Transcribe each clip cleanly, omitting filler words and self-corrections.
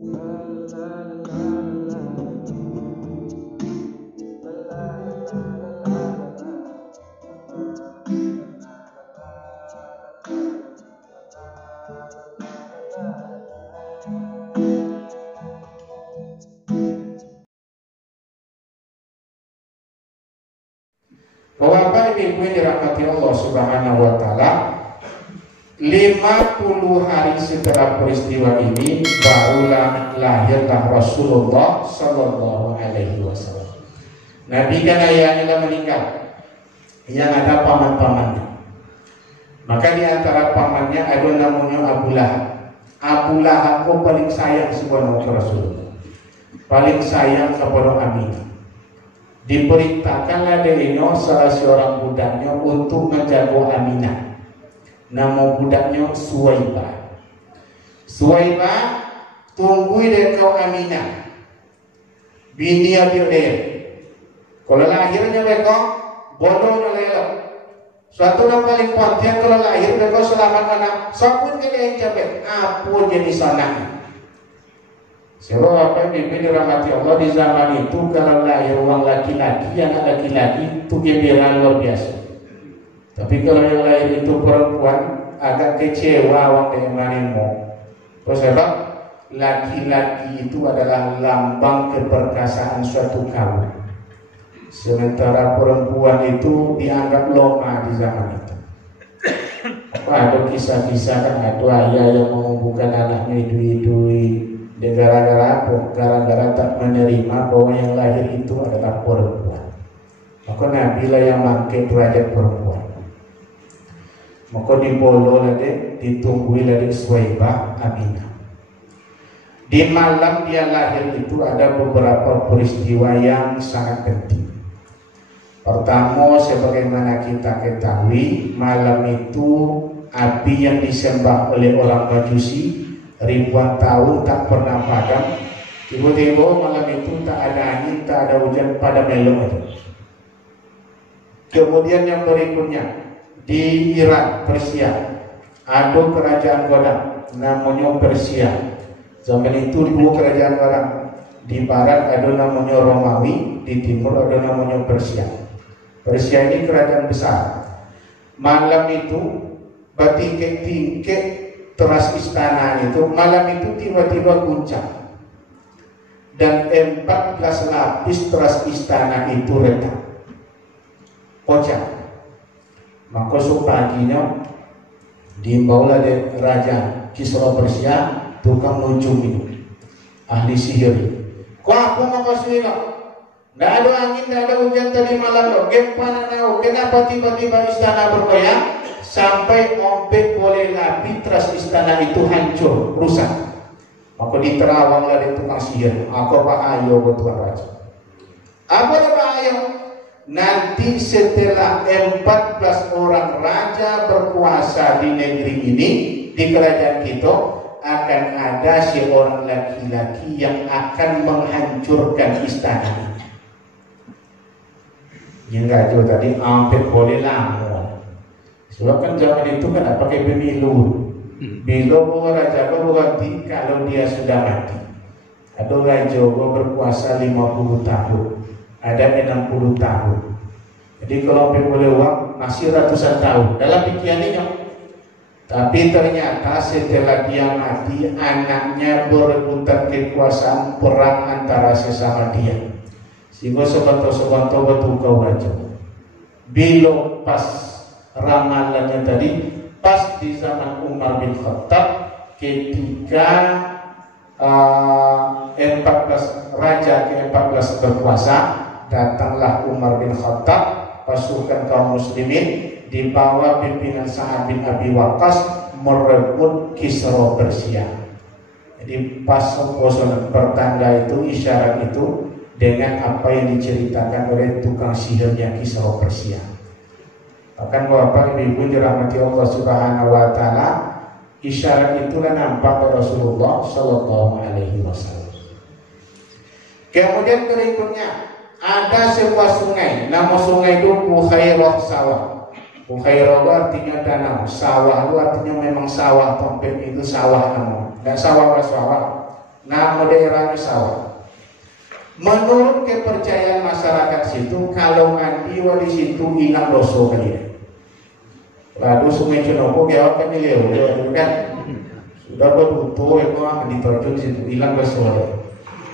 Bapak Ibu yang dirahmati Allah Subhanahu wa taala, 50 hari setelah peristiwa ini barulah lahirlah Rasulullah sallallahu alaihi wasallam. Nabi kan ayahnya meninggal, yang ada paman-pamannya. Maka di antara pamannya ada namanya Abu Lahab. Abu Lahab paling sayang kepada Rasulullah, paling sayang kepada Aminah. Diperintahkanlah Delino salah seorang budaknya untuk menjaga Aminah. Nama budaknya Suwaibah. Suwaibah, tunggu deh kau Aminah bini Abi Hurairah. Kalau lahirnya mereka bodoh lelok. Suatu yang paling penting kalau lahir mereka selamat anak. Sopun kalian capek, apa jadi sana. Sebab apa yang dirahmati Allah di zaman itu kalau lahir orang laki-laki, anak laki-laki itu gembira luar biasa. Tapi kalau yang lahir itu perempuan agak kecewa orang yang manimu. Sebab laki-laki itu adalah lambang keperkasaan suatu kaum. Sementara perempuan itu dianggap loma di zaman itu. Ada kisah-kisah kan ada ayah yang mengumpulkan anaknya idui-idui. Dia gara-gara apa? Gara-gara tak menerima bahwa yang lahir itu adalah perempuan. Maka Nabi lah yang mangke derajat perempuan. Maka dibolo lagi, ditunggui lagi Suwaibah Aminah. Di malam dia lahir itu ada beberapa peristiwa yang sangat penting. Pertama, sebagaimana kita ketahui, malam itu api yang disembah oleh orang Majusi ribuan tahun tak pernah padam. Tiba-tiba malam itu tak ada angin, tak ada hujan, pada melong aja. Kemudian yang berikutnya di Irak, Persia, ada kerajaan Godam namanya Persia. Zaman itu dua kerajaan Godam. Di barat ada namanya Romawi, di timur ada namanya Persia. Persia ini kerajaan besar. Malam itu bertingkik-tingkik teras istana itu, malam itu tiba-tiba guncang dan 14 lapis teras istana itu retak, pecah. Maka paginya dibawalah Raja Kisra Persia, tukang nujum itu, ahli sihir. Kau apa mau kasih ini? Tidak ada angin, tidak ada hujan tadi malam loh. Kenapa tiba-tiba istana bergoyang? Sampai ombek boleh lapi teras istana itu hancur, rusak. Maka diterawanglah di tukang sihir. Aku bahaya buat Tuan Raja. Apa yang bahaya? Nanti setelah 14 orang raja berkuasa di negeri ini, di kerajaan kita, akan ada seorang laki-laki yang akan menghancurkan istana ini. Yang raja tadi ombek boleh lama. Sebab kan zaman itu kan tak pakai pemilu. Bila raja berganti kalau dia sudah mati. Ada raja berkuasa 50 tahun, ada 60 tahun. Jadi kalau boleh uang masih ratusan tahun dalam pikirannya. Tapi ternyata setelah dia mati, anaknya berebutan kekuasaan, perang antara sesama dia. Sehingga sebentar-sebentar bertukar raja. Bila pas ramalannya tadi pas di zaman Umar bin Khattab, ketika 14 raja ke-14 berkuasa, datanglah Umar bin Khattab, pasukan kaum muslimin di bawah pimpinan Sa'ad bin Abi Waqqas merebut Kisra Persia. Jadi pas pertanda itu, isyarat itu dengan apa yang diceritakan oleh tukang sihirnya Kisra Persia. Bahkan Bapak Ibu dirahmati Allah Subhanahu wa taala, isyarat itulah nampak dari Rasulullah sallallahu alaihi wasallam. Kemudian berikutnya ada sebuah sungai, nama sungai itu Bukhairah Sawah. Bukhairah itu artinya danau, sawah itu artinya memang sawah, tempat itu sawah nama. Enggak sawah. nama daerahnya sawah. Menurut kepercayaan masyarakat situ, kalau mandi di situ hilang dosa kali. Lalu Sungai Cinopo jawab kan ini kan sudah berbutuh itu mandi terjun situ hilang dosa.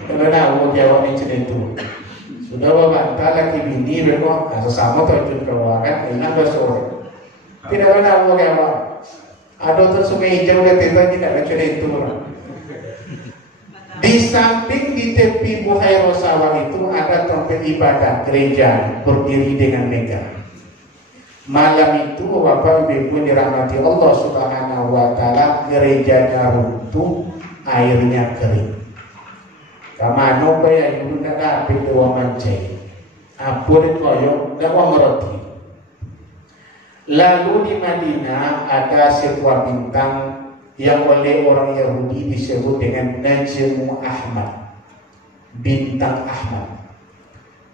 Karena aku jawab ini itu sudah berbantah lagi bini beko sesama terjun ke wakan hilang dosa. Tidak pernah aku jawab. Ada tuh Sungai Hijau dan kita tidak ada itu. Di samping di tepi Buhairah Sawah itu ada tempat ibadah gereja berdiri dengan megah. Malam itu Bapak Ibu dirahmati Allah Subhanahu wa taala, gerejanya runtuh, airnya kering. Kamano kaya ibu nak dapat dua mancai. Apur koyo dak ngerti. Lalu di Madinah ada sebuah bintang yang oleh orang Yahudi disebut dengan Najmu Ahmad, bintang Ahmad.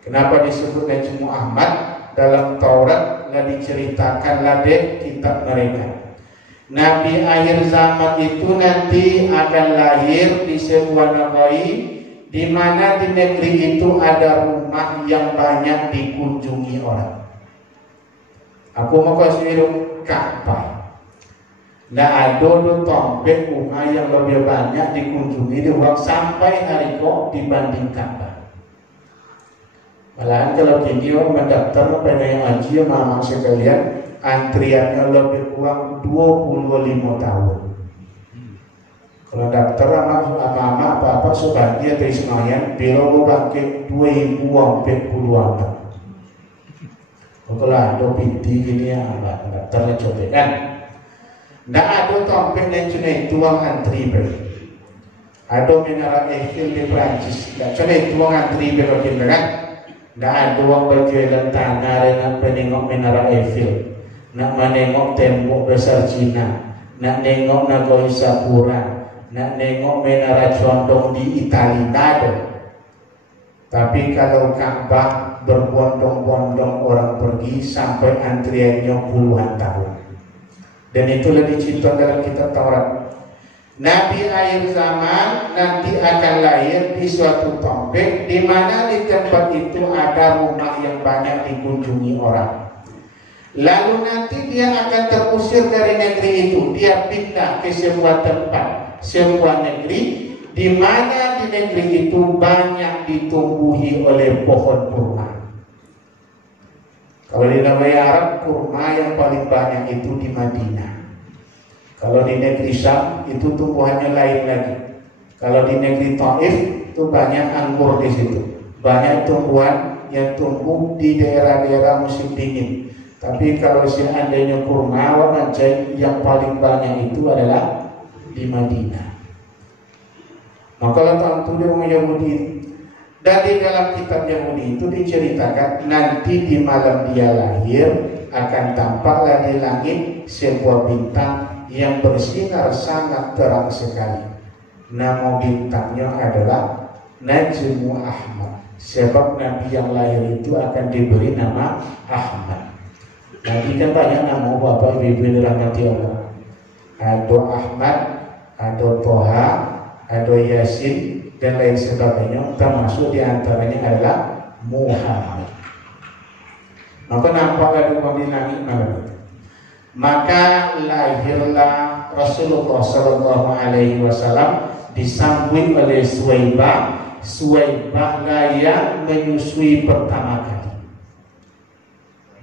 Kenapa disebut Najmu Ahmad? Dalam Taurat diceritakan deh kitab mereka. Nabi akhir zaman itu nanti akan lahir di sebuah negeri di mana di negeri itu ada rumah yang banyak dikunjungi orang. Aku mau kasih Ka'bah. Nah ada tempat rumah yang lebih banyak dikunjungi di orang sampai hari kok dibanding Ka'bah. Malahan kalau kini orang mendaftar pengen haji mama sekalian antriannya lebih kurang 25 tahun. Kalau daftar mama apa sebagai dari Senayan bila lu bangkit 2040. Kalau ada pinti gini ya daftarnya coba kan. Nggak ada tempat yang cuma itu orang antri ber. Ada menara Eiffel di Prancis. Nggak cuma itu orang antri ber kan. Nggak ada orang berjualan tanah dengan penengok menara Eiffel, nak menengok tembok besar Cina, nak nengok Nagoya Sakura, nak nengok menara condong di Italia nado. Tapi kalau Ka'bah berbondong-bondong orang pergi sampai antriannya puluhan tahun. Dan itulah diceritakan dalam kitab Taurat. Nabi akhir zaman nanti akan lahir di suatu tempat di mana di tempat itu ada rumah yang banyak dikunjungi orang. Lalu nanti dia akan terusir dari negeri itu. Dia pindah ke sebuah tempat, sebuah negeri di mana di negeri itu banyak ditumbuhi oleh pohon kurma. Kalau di negeri Arab, kurma yang paling banyak itu di Madinah. Kalau di negeri Syam itu tumbuhannya lain lagi. Kalau di negeri Taif itu banyak anggur di situ. Banyak tumbuhan yang tumbuh di daerah-daerah musim dingin. Tapi kalau seandainya kurma mancai yang paling banyak itu adalah di Madinah. Maka tentu dia Yahudi. Dan di dalam kitab Yahudi itu diceritakan nanti di malam dia lahir akan tampaklah di langit sebuah bintang yang bersinar sangat terang sekali. Nama bintangnya adalah Najmu Ahmad. Sebab Nabi yang lahir itu akan diberi nama Ahmad. Nabi kan banyak nama bapak ibu dirahmati Allah. Ada Ahmad, ada Toha, ada Yasin dan lain sebagainya. Termasuk diantaranya adalah Muhammad. Maka nampaklah di langit malam itu. Maka lahirlah Rasulullah SAW disambut oleh Suwaibah. Suwaibah lah yang menyusui pertama kali.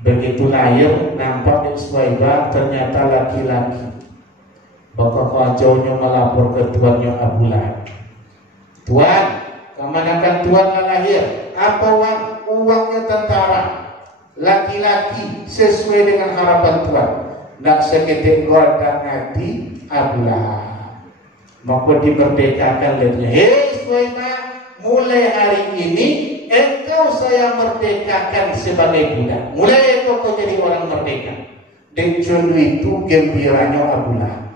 Begitu lahir nampak Suwaibah ternyata laki-laki. Maka kacaunya melapor ke tuannya Abu Lahab. Tuan, kemanakan tuan lahir? Apa uangnya tentara? Laki-laki sesuai dengan harapan tuan. Nak seketik goda ngati Abu Lahab. Maka dimerdekakan lihatnya. Hei Suwaibah, mulai hari ini engkau saya merdekakan sebagai budak. Mulai engkau jadi orang merdeka. Dan itu gembiranya Abu Lahab.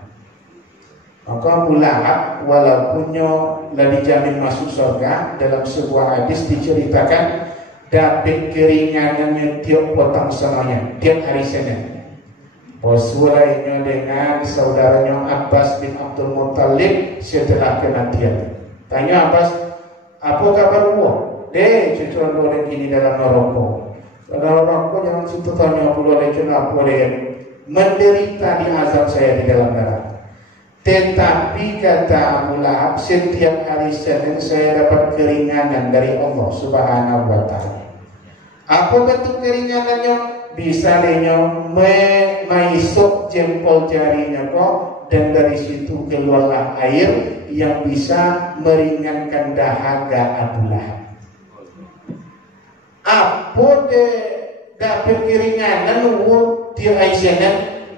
Maka Abu Lahab walaupunnya lah dijamin masuk surga, dalam sebuah hadis diceritakan dapat keringanannya tiap petang semuanya, tiap hari Senin. Rasulullah dengan saudaranya Abbas bin Abdul Muttalib setelah kematian. Tanya apa kabar gua? Cucuran boleh kini dalam neraka. Dalam neraka jangan situ tanya boleh kenapa boleh menderita di azab saya di dalam neraka. Tetapi kata Abu Lahab, setiap hari Senin saya dapat keringanan dari Allah Subhanahu wa Ta'ala. Apa bentuk keringanannya? Bisa denyo maisuk jempol jarinya kok, dan dari situ keluarlah air yang bisa meringankan dahaga Abu Lahab. Apa de dapat keringanan di Aisyah?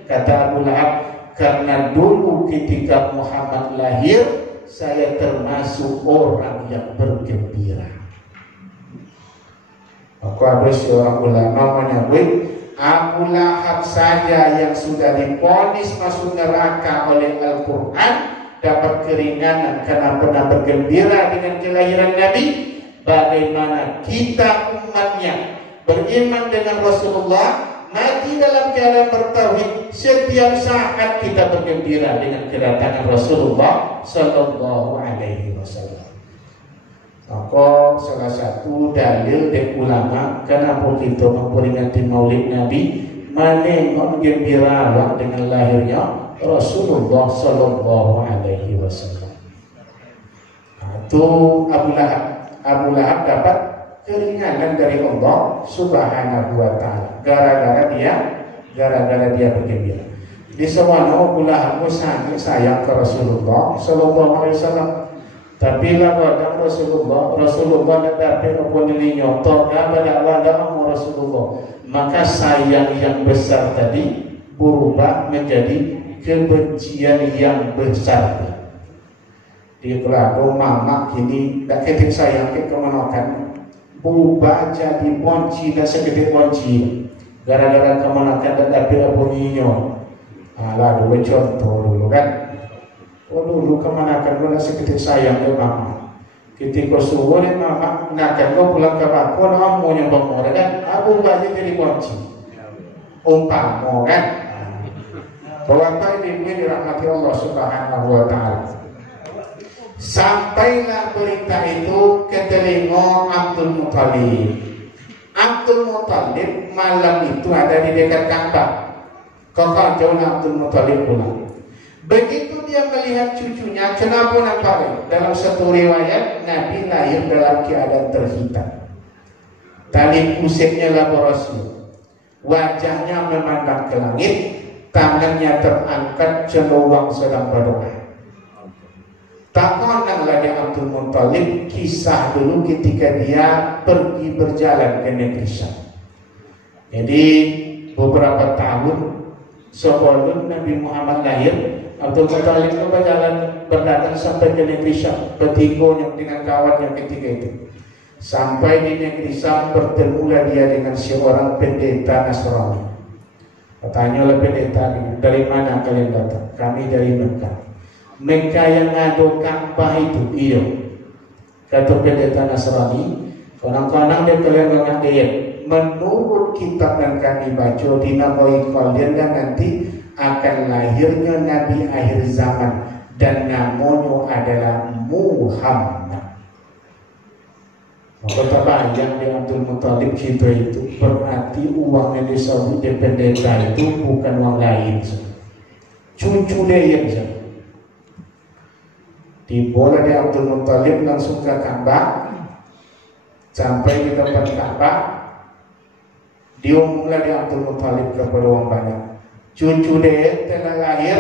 Kata Abu Lahab, karena dulu ketika Muhammad lahir, saya termasuk orang yang bergembira. Aku ada seorang ulama menyebut Abu Lahab saja yang sudah divonis masuk neraka oleh Al-Quran dapat keringanan karena pernah bergembira dengan kelahiran Nabi. Bagaimana kita umatnya beriman dengan Rasulullah, mati dalam keadaan bertauhid, setiap saat kita bergembira dengan kedatangan Rasulullah Sallallahu Alaihi Wasallam. Maka salah satu dalil dari ulama kenapa kita memperingati Maulid Nabi, menengok gembira dengan lahirnya Rasulullah Sallallahu Alaihi Wasallam. Itu Abu Lahab dapat keringanan dari Allah Subhanahu wa Ta'ala gara-gara dia bergembira. Di sana Abu Lahab sangat sayang ke Rasulullah Sallallahu Alaihi Wasallam. Tapi lah pada Rasulullah dapat apa nilainya toga pada Rasulullah, maka sayang yang besar tadi berubah menjadi kebencian yang besar. Dia berlaku mama kini tak ketik sayang ke kemenakan berubah jadi bonci dan segede bonci gara-gara kemenakan dan dapat apa nilainya. Lalu contoh dulu kan. Dulu kemanakan guna seketik sayang ke mama. Ketika subuh ni mama nakan kau pulang ke bangku, nama yang bangku kan, aku baju jadi kunci. Umpama kan. Bapak ibu dirahmati Allah Subhanahu wa Ta'ala. Sampailah berita itu ke telinga Abdul Muthalib. Abdul Muthalib malam itu ada di dekat Ka'bah. Kakak jauh Abdul Muthalib pulang. Begitu dia melihat cucunya, kenapa nampak? Dalam satu riwayat, Nabi lahir dalam keadaan terhitam. Tali pusiknya laborasi, wajahnya memandang ke langit, tangannya terangkat cenderung sedang berdoa. Tak konang lagi Abdul Muthalib kisah dulu ketika dia pergi berjalan ke negeri Syam. Jadi beberapa tahun sebelum Nabi Muhammad lahir, Abdul Muthalib itu berjalan sampai ke negeri Syam, bertiga dengan kawannya ketika itu. Sampai di negeri Syam bertemulah dia dengan seorang pendeta Nasrani. Katanya oleh pendeta, dari mana kalian datang? Kami dari Mekah. Mekah yang ngadu Ka'bah itu, iya. Kata pendeta Nasrani, kadang-kadang dia kalian mengatakan, menurut kitab yang kami baca di Nabawi kalian dan nanti akan lahirnya Nabi akhir zaman dan namanya adalah Muhammad. Maka terbayang di Abdul Muthalib cerita itu, berarti uang yang disebut di pendeta itu bukan uang lain, cucu dia yang sama. Dibawa di Abdul Muthalib langsung ke Ka'bah. Sampai di tempat Ka'bah, diumumlah di Abdul Muthalib kepada orang banyak. Cucu dia telah lahir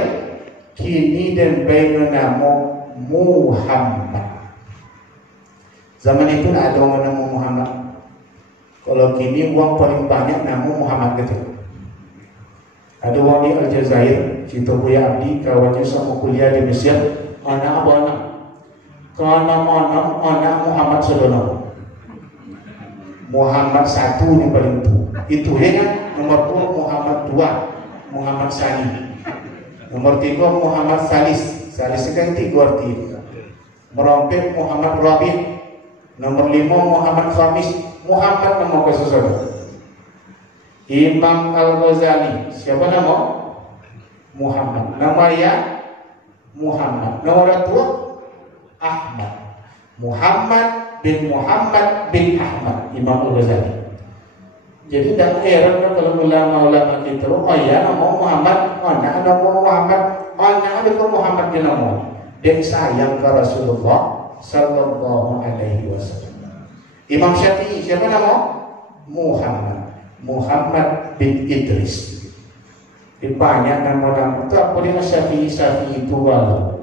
kini dan bayi nama Muhammad. Zaman itu tak ada orang nama Muhammad. Kalau kini uang paling banyak nama Muhammad gitu. Ada orang di Aljazair, Cito Buya Abdi, kawannya sama kuliah di Mesir. Anak apa anak? Karena anak Muhammad Sadono. Muhammad 1 yang paling tua. Itu kan nomor 2 Muhammad 2. Muhammad Sani. Nomor 3 Muhammad Salis. Salis kan 3 arti. Merompet Muhammad Rabi. Nomor 5 Muhammad Khamis. Muhammad nama sesuatu. Imam Al-Ghazali. Siapa nama? Muhammad. Nama ya Muhammad. Nomor 2 Ahmad. Muhammad bin Ahmad, Imam Al-Ghazali. Jadi tidak heran kalau ulama-ulama kita, oh ya nama Muhammad, nama Muhammad, nama Muhammad dia nama. Dan sayang ke Rasulullah Sallallahu Alaihi Wasallam. Imam Syafi'i siapa nama? Muhammad bin Idris. Di banyak nama-nama itu apa dia Syafi'i itu wala.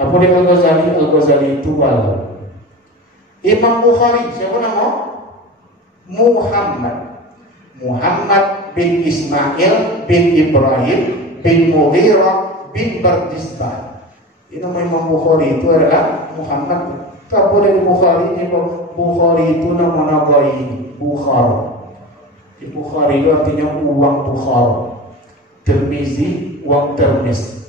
Apa dia Al-Ghazali itu wala. Imam Bukhari siapa nama? Muhammad bin Ismail bin Ibrahim bin Mughirah bin Bardisbah. Ini nama Imam Bukhari itu adalah Muhammad. Tak boleh Bukhari ini. Bukhari itu nama ini Bukhara. Bukhari itu artinya uang Bukhara. Tirmizi uang Termis.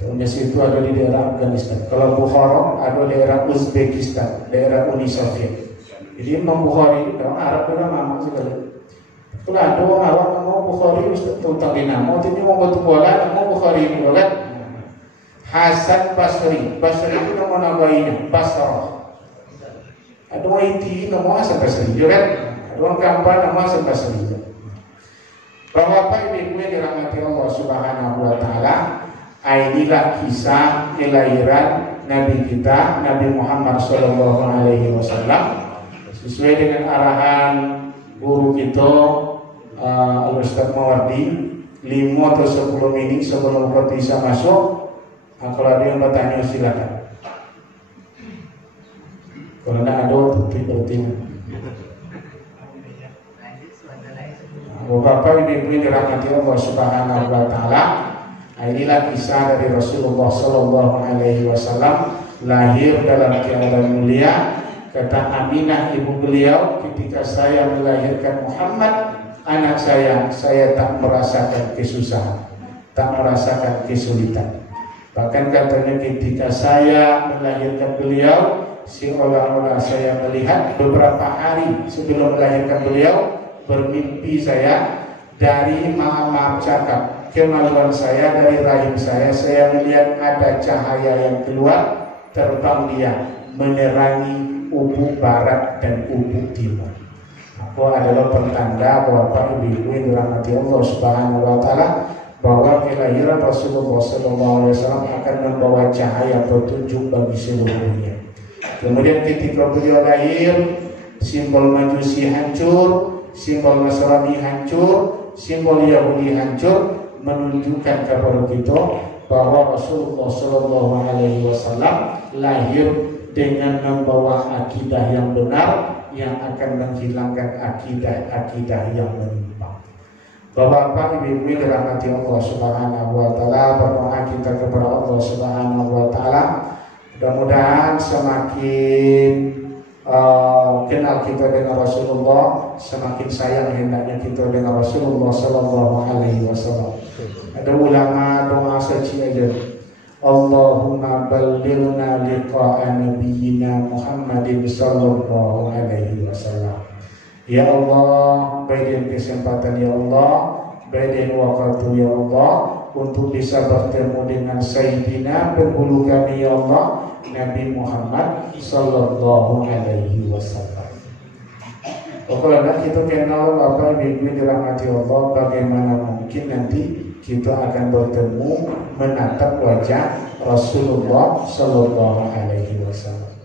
Termis itu ada di daerah Afghanistan. Kalau Bukhara ada di daerah Uzbekistan, daerah Uni Soviet. Jadi Imam Bukhari itu orang Arab itu nama sekali. Kalau ada orang Arab nama Bukhari Ustaz tentang dinamo, jadi mau betul bola nama Bukhari itu kan. Hasan Basri itu nama nagainya Basrah. Ada orang Inti nama Hasan Basri, kan? Ada orang Kampar nama Hasan Basri. Bapak Ibu yang dirahmati Allah Subhanahu Wa Taala, inilah kisah kelahiran Nabi kita Nabi Muhammad Sallallahu Alaihi Wasallam sesuai dengan arahan guru kita Al-Ustaz Mawardi 5 atau 10 menit sebelum kita bisa masuk. Kalau ada yang bertanya silakan. Kalau tidak ada tutup berarti. Bapak Ibu yang dirahmati Allah Subhanahu Wa Taala, inilah kisah dari Rasulullah Sallallahu Alaihi Wasallam lahir dalam keadaan mulia. Kata Aminah ibu beliau, ketika saya melahirkan Muhammad anak saya tak merasakan kesusahan, tak merasakan kesulitan. Bahkan katanya ketika saya melahirkan beliau, seolah-olah saya melihat beberapa hari sebelum melahirkan beliau, bermimpi saya dari maaf cakap kemaluan saya dari rahim saya melihat ada cahaya yang keluar terbang dia menerangi ufuk barat dan ufuk timur. Apa adalah pertanda bahwa Ibu yang dirahmati Allah Subhanahu Wa Taala bahwa kelahiran Rasulullah SAW akan membawa cahaya petunjuk bagi seluruh dunia. Kemudian ketika beliau lahir, simbol Majusi hancur, simbol Nasrani hancur, simbol Yahudi hancur, menunjukkan kepada kita bahwa Rasulullah SAW lahir dengan membawa akidah yang benar yang akan menghilangkan akidah yang menyimpang. Bapak Ibu yang dirahmati Allah Subhanahu Wa Taala, berdoa kita kepada Allah Subhanahu Wa Taala, mudah-mudahan semakin kenal kita dengan Rasulullah, semakin sayang hendaknya kita dengan Rasulullah Sallallahu Alaihi Wasallam. Ada ulama doa saja aja. Allahumma ballighna liqa'a nabiyyina Muhammadin sallallahu alaihi wasallam. Ya Allah, berikan kesempatan ya Allah, berikan waktu ya Allah untuk bisa bertemu dengan Sayyidina penghulu kami ya Allah, Nabi Muhammad sallallahu alaihi wasallam. Kalau kita kenal Bapak Ibu dirahmati Allah, bagaimana mungkin nanti kita akan bertemu menatap wajah Rasulullah Sallallahu Alaihi Wasallam.